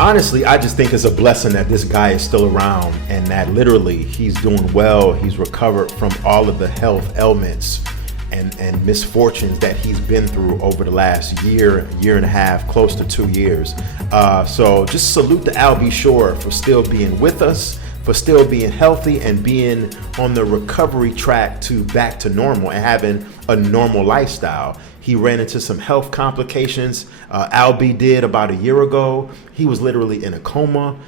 Honestly, I just think it's a blessing that this guy is still around and that literally he's doing well. He's recovered from all of the health ailments and misfortunes that he's been through over the last year and a half, close to 2 years. So just salute to Al B. Shore for still being with us, for still being healthy and being on the recovery track to back to normal and having a normal lifestyle. He ran into some health complications. Al B did about a year ago. He was literally in a coma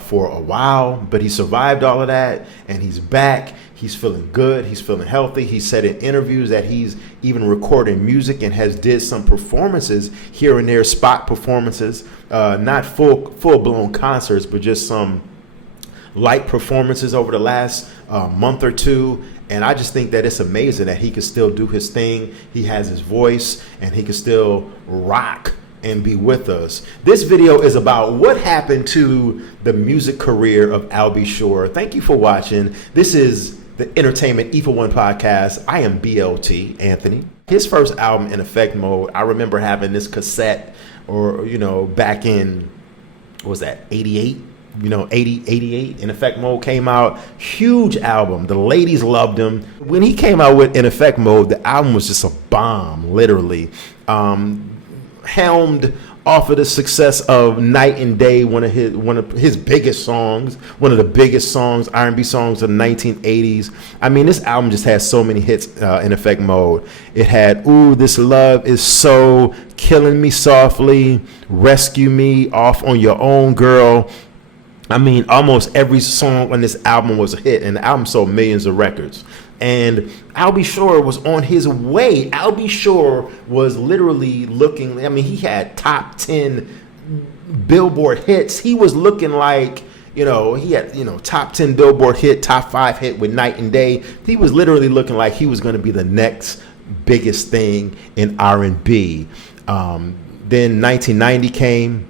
for a while, but he survived all of that and he's back. He's feeling good. He's feeling healthy. He said in interviews that he's even recording music and has did some performances here and there, spot performances, not full-blown concerts, but just some light performances over the last month or two. And I just think that it's amazing that he can still do his thing. He has his voice and he can still rock and be with us. This video is about what happened to the music career of Al B. Shore. Thank you for watching. This is the Entertainment E for One podcast. I am BLT Anthony. His first album, In Effect Mode, I remember having this cassette or, back in, what was that, 88? 88, In Effect Mode came out. Huge album. The ladies loved him. When he came out with In Effect Mode, the album was just a bomb, literally. Helmed off of the success of Night and Day, one of his biggest songs, one of the biggest songs, R&B songs of the 1980s. I mean, this album just has so many hits. In Effect Mode, it had "Ooh, This Love Is So," "Killing Me Softly," "Rescue Me," "Off on Your Own Girl." I mean, almost every song on this album was a hit, and the album sold millions of records. And Al B. Shore was on his way. Al B. Shore was literally looking, I mean, he had top 10 Billboard hits. He was looking like, he had, top 10 Billboard hit, top 5 hit with Night and Day. He was literally looking like he was going to be the next biggest thing in R&B. Then 1990 came.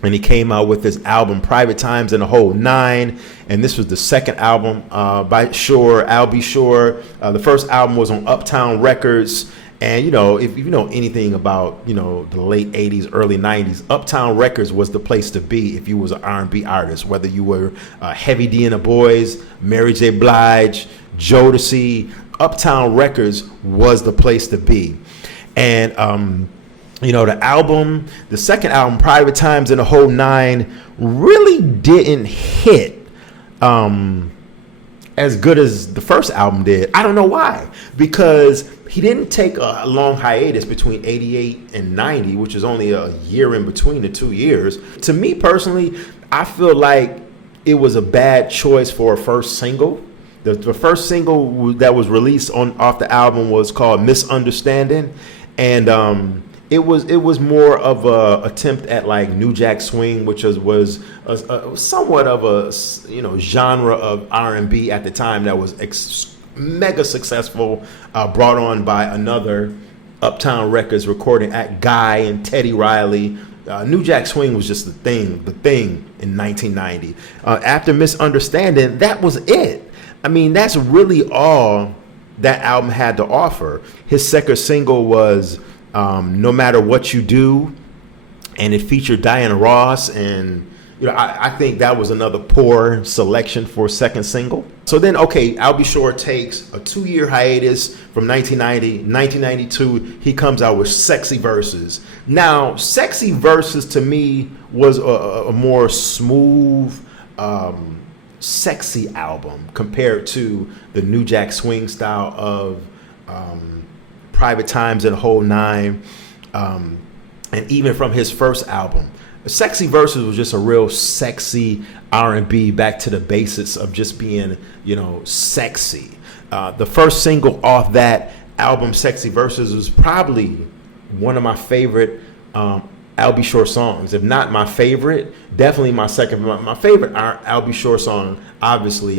And he came out with his album Private Times and the Whole Nine. And this was the second album by Shore, Al B. Shore. The first album was on Uptown Records. And, if you know anything about, the late 80s, early 90s, Uptown Records was the place to be if you was an R&B artist, whether you were Heavy D and the Boys, Mary J. Blige, Jodeci. Uptown Records was the place to be. And, the second album, Private Times and the Whole Nine, really didn't hit as good as the first album did. I don't know why, because he didn't take a long hiatus between 88 and 90, which is only a year in between the 2 years. To me personally, I feel like it was a bad choice for a first single. The first single that was released off the album was called Misunderstanding. And it was more of a attempt at like New Jack Swing, which was somewhat of a genre of R&B at the time that was mega successful, brought on by another Uptown Records recording at Guy and Teddy Riley. New Jack Swing was just the thing in 1990. After Misunderstanding, that was it. I mean, that's really all that album had to offer. His second single was No Matter What You Do, and it featured Diana Ross, and I think that was another poor selection for a second single. So then, Al B. Shore takes a 2-year hiatus from 1990. 1992, he comes out with Sexy Verses. Now, Sexy Verses to me was a more smooth, sexy album compared to the New Jack Swing style of Private Times and the Whole Nine, and even from his first album. Sexy Verses was just a real sexy R&B, back to the basics of just being, sexy. The first single off that album, Sexy Verses, was probably one of my favorite Al B. Shore songs. If not my favorite, definitely my second. My favorite Al B. Shore song, obviously,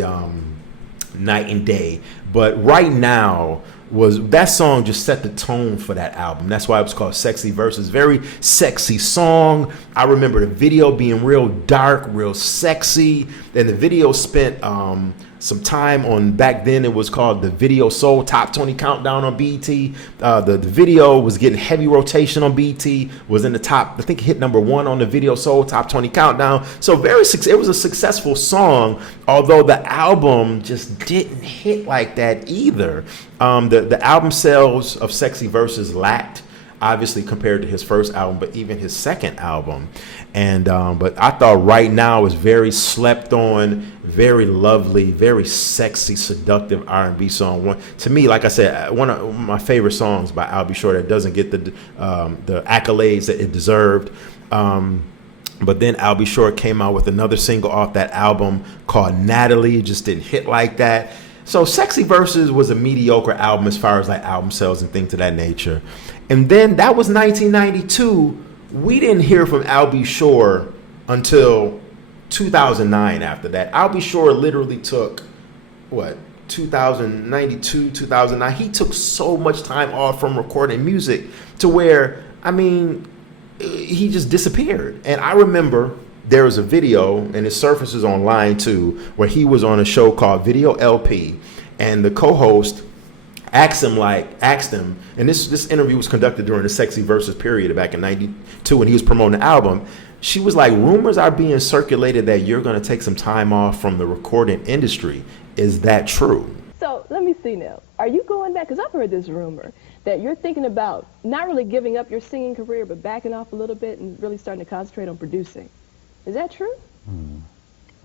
Night and Day. But right now, that song just set the tone for that album. That's why it was called Sexy Verses. Very sexy song. I remember the video being real dark, real sexy. And the video spent some time on, back then it was called the Video Soul Top 20 Countdown on BET. The video was getting heavy rotation on BET, was in the top, I think it hit number 1 on the Video Soul Top 20 Countdown. So it was a successful song, although the album just didn't hit like that either. The album sales of Sexy Verses lacked, obviously, compared to his first album, but even his second album. And but I thought Right Now is very slept on, very lovely, very sexy, seductive R&B song. To me, like I said, one of my favorite songs by Al B. Shore that doesn't get the accolades that it deserved. But then Al B. Shore came out with another single off that album called Natalie. It just didn't hit like that. So Sexy Verses was a mediocre album as far as like album sales and things of that nature. And then that was 1992. We didn't hear from Al B. Shore until 2009 after that. Al B. Shore literally took, 2092, 2009. He took so much time off from recording music to where, I mean, he just disappeared. And I remember there was a video, and it surfaces online too, where he was on a show called Video LP, and the co-host asked him, and this interview was conducted during the Sexy Verses period back in 92 when he was promoting the album. She was like, rumors are being circulated that you're going to take some time off from the recording industry. Is that true? So let me see now. Are you going back? Because I've heard this rumor that you're thinking about not really giving up your singing career, but backing off a little bit and really starting to concentrate on producing. Is that true?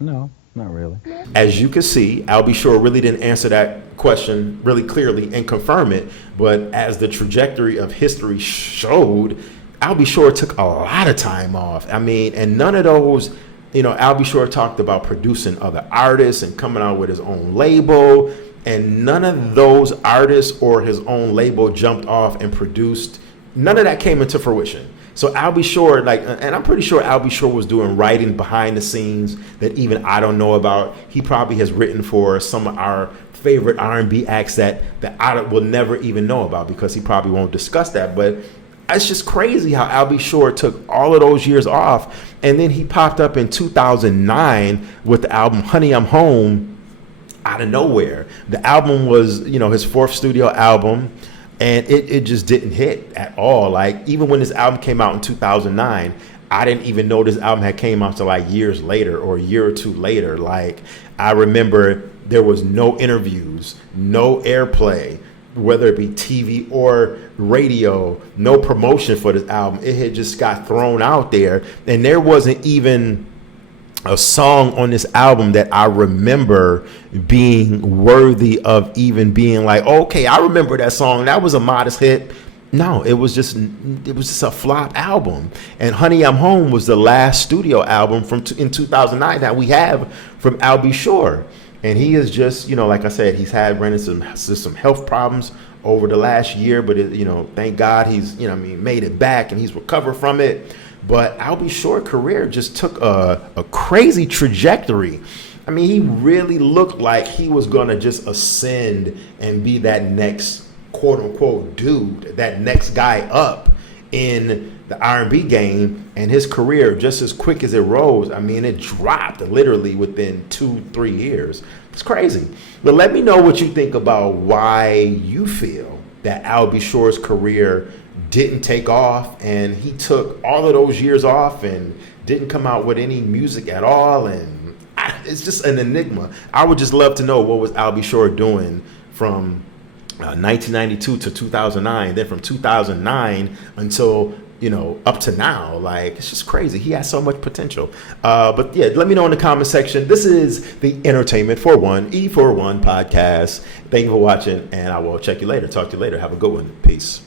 No, not really. As you can see, Al B. Shore really didn't answer that question really clearly and confirm it. But as the trajectory of history showed, Al B. Shore took a lot of time off. I mean, and none of those, Al B. Shore talked about producing other artists and coming out with his own label. And none of those artists or his own label jumped off and produced. None of that came into fruition. So Al B. Shore, and I'm pretty sure Al B. Shore was doing writing behind the scenes that even I don't know about. He probably has written for some of our favorite R&B acts that I will never even know about because he probably won't discuss that. But it's just crazy how Al B. Shore took all of those years off, and then he popped up in 2009 with the album Honey, I'm Home out of nowhere. The album was, his 4th studio album. And it just didn't hit at all. Like, even when this album came out in 2009, I didn't even know this album had came out till like years later or a year or two later. Like, I remember there was no interviews, no airplay, whether it be TV or radio, no promotion for this album. It had just got thrown out there. And there wasn't even a song on this album that I remember being worthy of even being like, okay, I remember that song. That was a modest hit. No, it was just a flop album. And Honey, I'm Home was the last studio album in 2009 that we have from Al B. Shore. And he is just, like I said, he's ran into some health problems over the last year, but thank God he's, made it back and he's recovered from it. But Al B. Shore's career just took a crazy trajectory. I mean, he really looked like he was going to just ascend and be that next quote unquote dude, that next guy up in the R&B game. And his career, just as quick as it rose, I mean, it dropped literally within 2-3 years. It's crazy. But let me know what you think about why you feel that Al B. Shore's career didn't take off, and he took all of those years off and didn't come out with any music at all. And it's just an enigma. I would just love to know what was Al B. Shore doing from 1992 to 2009, then from 2009 until up to now. Like, it's just crazy. He has so much potential. But yeah, let me know in the comment section. This is the Entertainment for One, E41 podcast. Thank you for watching, and I will check you later. Talk to you later. Have a good one. Peace.